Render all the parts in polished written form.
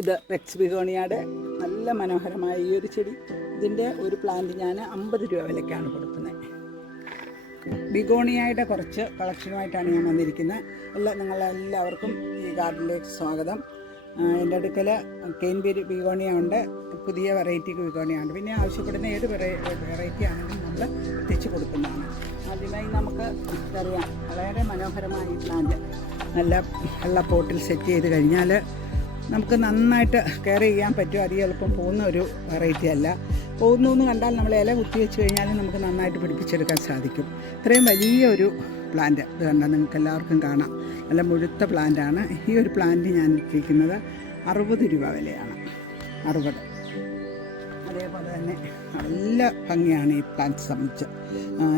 ഇത് റെക്സ് ബിഗോണിയയുടെ നല്ല മനോഹരമായ ഈ ഒരു ചെടി. ഇതിൻ്റെ ഒരു പ്ലാന്റ് ഞാൻ 50 രൂപ വിലയ്ക്കാണ് കൊടുക്കുന്നത്. ബിഗോണിയയുടെ കുറച്ച് കളക്ഷനുമായിട്ടാണ് ഞാൻ വന്നിരിക്കുന്നത്. നിങ്ങളെല്ലാവർക്കും ഈ ഗാർഡനിലേക്ക് സ്വാഗതം. എൻ്റെ അടുക്കൽ കെയിൻബെറി ബിഗോണിയ ഉണ്ട്, പുതിയ വെറൈറ്റി ബിഗോണിയ ഉണ്ട്. പിന്നെ ആവശ്യപ്പെടുന്ന ഏത് വെറൈറ്റി ആണെങ്കിലും നമ്മൾ എത്തിച്ചു കൊടുക്കുന്നതാണ്. ആദ്യമായി നമുക്ക് അറിയാം, വളരെ മനോഹരമായ ഈ പ്ലാന്റ് നല്ല വെള്ള പോട്ടിൽ സെറ്റ് ചെയ്ത് കഴിഞ്ഞാൽ നമുക്ക് നന്നായിട്ട് കെയർ ചെയ്യാൻ പറ്റും. അധികം എളുപ്പം പോകുന്ന ഒരു വെറൈറ്റി അല്ല. പോകുന്നു എന്ന് കണ്ടാൽ നമ്മൾ ഇല കുത്തി വെച്ച് കഴിഞ്ഞാൽ നമുക്ക് നന്നായിട്ട് പിടിപ്പിച്ചെടുക്കാൻ സാധിക്കും. ഇത്രയും വലിയ ഒരു പ്ലാന്റ് ഇത് കണ്ടാൽ നിങ്ങൾക്ക് എല്ലാവർക്കും കാണാം. നല്ല മുഴുത്ത പ്ലാന്റാണ്. ഈ ഒരു പ്ലാന്റ് ഞാൻ ഇട്ടിരിക്കുന്നത് 60 രൂപ വിലയാണ്. 60. അതേപോലെ തന്നെ നല്ല ഭംഗിയാണ് ഈ പ്ലാന്റ് സംബന്ധിച്ച്.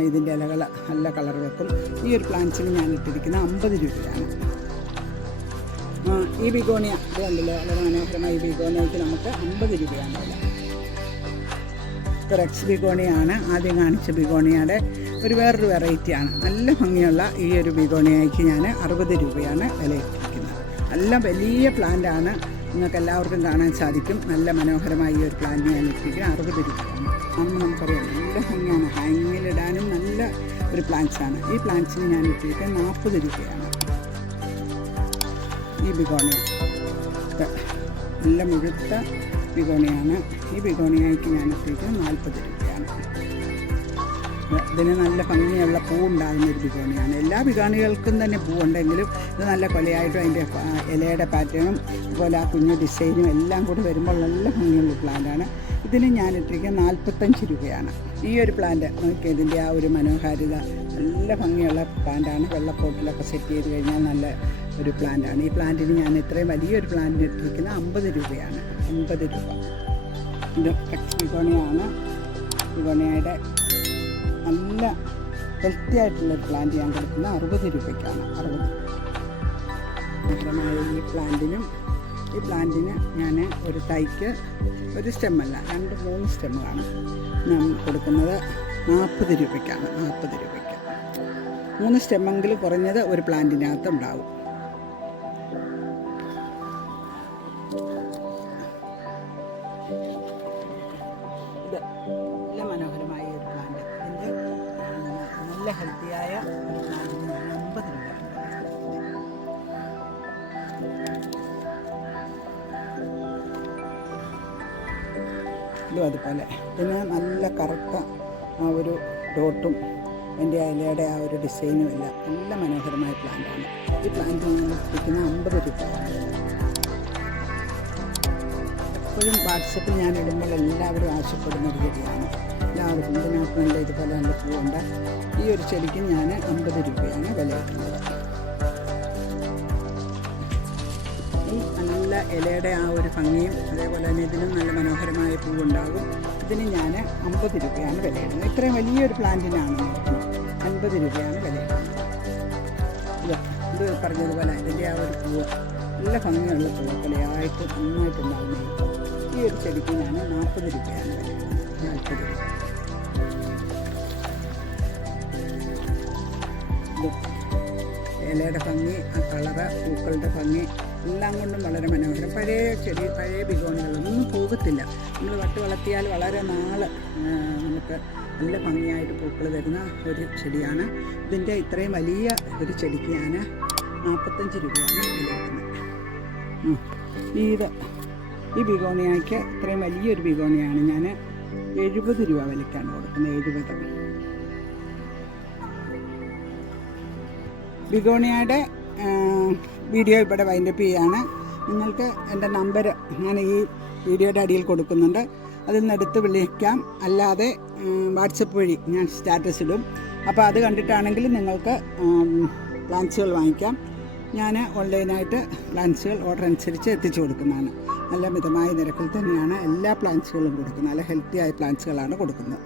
ഇതിൻ്റെ ഇലകൾ നല്ല കളർ വെക്കും. ഈ ഒരു പ്ലാന്റ്സിന് ഞാൻ ഇട്ടിരിക്കുന്നത് 50 രൂപയാണ്. ഈ ബിഗോണിയ ഇത് കണ്ടില്ലേ, വളരെ മനോഹരമായ ഈ ബിഗോണിയയ്ക്ക് നമുക്ക് 50 രൂപയാണ് വില. റെക്സ് ബിഗോണിയാണ് ആദ്യം കാണിച്ച ബിഗോണിയയുടെ ഒരു വേറൊരു വെറൈറ്റിയാണ്. നല്ല ഭംഗിയുള്ള ഈ ഒരു ബിഗോണിയയ്ക്ക് ഞാൻ 60 രൂപയാണ് വില ഇട്ടിരിക്കുന്നത്. നല്ല വലിയ പ്ലാന്റാണ്, നിങ്ങൾക്ക് എല്ലാവർക്കും കാണാൻ സാധിക്കും. നല്ല മനോഹരമായ ഈ ഒരു പ്ലാന്റ് ഞാൻ ഇട്ടിരിക്കുന്നത് 60 രൂപയാണ്. അന്ന് നമുക്കറിയാം നല്ല ഭംഗിയാണ്, ഹാങ്ങിലിടാനും നല്ല ഒരു പ്ലാന്റ്സാണ്. ഈ പ്ലാന്റ്സിന് ഞാൻ ഇട്ടിരിക്കുന്നത് 40 രൂപയാണ്. ഈ ബിഗോണിയ നല്ല മുഴുത്ത ബിഗോണിയാണ്. ഈ ബിഗോണിയയ്ക്ക് ഞാൻ ഇട്ടിരിക്കുന്നത് 40 രൂപയാണ്. ഇതിന് നല്ല ഭംഗിയുള്ള പൂവുണ്ടാകുന്ന ഒരു ബിഗോണിയാണ്. എല്ലാ ബിഗോണികൾക്കും തന്നെ പൂവുണ്ടെങ്കിലും ഇത് നല്ല കൊലയായിട്ടും അതിൻ്റെ ഇലയുടെ പാറ്റേണും അതുപോലെ ആ കുഞ്ഞു ഡിസൈനും എല്ലാം കൂടി വരുമ്പോൾ നല്ല ഭംഗിയുള്ള പ്ലാന്റാണ്. ഇതിന് ഞാൻ ഇട്ടിരിക്കുന്നത് 45 രൂപയാണ്. ഈ ഒരു പ്ലാന്റ് നോക്കി, ഇതിൻ്റെ ആ ഒരു മനോഹാരിത, നല്ല ഭംഗിയുള്ള പ്ലാന്റാണ്. വെള്ളപ്പോട്ടിലൊക്കെ സെറ്റ് ചെയ്ത് കഴിഞ്ഞാൽ നല്ല ഒരു പ്ലാന്റാണ്. ഈ പ്ലാന്റിന് ഞാൻ ഇത്രയും വലിയൊരു പ്ലാന്റിന് ഇട്ടിരിക്കുന്നത് 50 രൂപയാണ്. 50 രൂപ. ഇത് റെക്സ് ബിഗോണിയാണ്. ബിഗോണിയയുടെ നല്ല ഹെൽത്തി ആയിട്ടുള്ളൊരു പ്ലാന്റ് ഞാൻ കൊടുക്കുന്നത് 60 രൂപയ്ക്കാണ്. 60. ഈ പ്ലാന്റിന് ഞാൻ ഒരു തൈക്ക് ഒരു സ്റ്റെമ്മല്ല, 2-3 സ്റ്റെമ്മാണ് ഞാൻ കൊടുക്കുന്നത് 40 രൂപയ്ക്കാണ്. 40 രൂപയ്ക്ക് 3 സ്റ്റെമ്മെങ്കിലും കുറഞ്ഞത് ഒരു പ്ലാന്റിനകത്ത് ഉണ്ടാവും. ഇത് നല്ല മനോഹരമായ ഒരു പ്ലാന്റ്. ഇതിൻ്റെ നല്ല ഹെൽത്തിയായ ഒരു പ്ലാന്റിന് 50 രൂപ. ഇതും അതുപോലെ ഇതിന് നല്ല കറുത്ത ആ ഒരു ഡോട്ടും എൻ്റെ ഇലയുടെ ആ ഒരു ഡിസൈനും എല്ലാം നല്ല മനോഹരമായ പ്ലാന്റാണ്. ഈ പ്ലാന്റ് ഞാൻ ഇട്ടിരിക്കുന്ന 50 രൂപയാണ്. എപ്പോഴും വാട്സപ്പിൽ ഞാൻ ഇടുമ്പോൾ എല്ലാവരും ആവശ്യപ്പെടുന്ന ഒരു ചെടിയാണ്. എല്ലാവർക്കും ഇതിനകത്ത് നല്ല ഇതുപോലെ നല്ല പൂവുണ്ട്. ഈ ഒരു ചെടിക്ക് ഞാൻ 50 രൂപയാണ് വില ഇടുന്നത്. നല്ല ഇലയുടെ ആ ഒരു ഭംഗിയും അതേപോലെ തന്നെ ഇതിനും നല്ല മനോഹരമായ പൂവുണ്ടാകും. ഇതിന് ഞാൻ 50 രൂപയാണ് വിലയിടുന്നത്. ഇത്രയും വലിയൊരു പ്ലാന്റിനാണ് നോക്കുന്നത്. 50 രൂപയാണ് വിലയിടുന്നത്. ഇത് പറഞ്ഞതുപോലെ ഇതിൻ്റെ ആ ഒരു പൂവ് നല്ല ഭംഗിയുള്ള പൂക്കളയായിട്ട് നന്നായിട്ടുണ്ടാകുന്ന ഈ ഒരു ചെടിക്ക് ഞാൻ 40 രൂപയാണ് വിലയിടുന്നത്. 40 രൂപ. ഇലയുടെ ഭംഗി, ആ കളറ്, പൂക്കളുടെ ഭംഗി എല്ലാം കൊണ്ടും വളരെ മനോഹരം. പഴയ ചെടി, പഴയ ബിഗോണികളൊന്നും പോകത്തില്ല. നമ്മൾ വട്ട് വളർത്തിയാൽ വളരെ നാൾ നമുക്ക് നല്ല ഭംഗിയായിട്ട് പൂക്കൾ തരുന്ന ഒരു ചെടിയാണ്. ഇതിൻ്റെ ഇത്രയും വലിയ ഒരു ചെടിക്ക് ഞാൻ 45 രൂപയാണ് വിലയിടുന്നത്. ഈ ബിഗോണിയയ്ക്ക് ഇത്രയും വലിയൊരു ബിഗോണിയാണ് ഞാൻ 70 രൂപ വിലയ്ക്കാണ് കൊടുക്കുന്നത്. 70. ബിഗോണിയയുടെ വീഡിയോ ഇവിടെ വൈൻഡപ്പ് ചെയ്യാണ്. നിങ്ങൾക്ക് എൻ്റെ നമ്പർ ഞാൻ ഈ വീഡിയോയുടെ അടിയിൽ കൊടുക്കുന്നുണ്ട്. അതിൽ നിന്ന് എടുത്ത് വിളിക്കാം. അല്ലാതെ വാട്സപ്പ് വഴി ഞാൻ സ്റ്റാറ്റസ് ഇടും. അപ്പോൾ അത് കണ്ടിട്ടാണെങ്കിൽ നിങ്ങൾക്ക് പ്ലാന്റ്സുകൾ വാങ്ങിക്കാം. ഞാൻ ഓൺലൈനായിട്ട് പ്ലാന്റ്സുകൾ ഓർഡർ അനുസരിച്ച് എത്തിച്ചു കൊടുക്കുന്നതാണ്. നല്ല മിതമായ നിരക്കിൽ തന്നെയാണ് എല്ലാ പ്ലാന്റ്സുകളും കൊടുക്കുന്നത്. നല്ല ഹെൽത്തി ആയ പ്ലാന്റ്സുകളാണ് കൊടുക്കുന്നത്.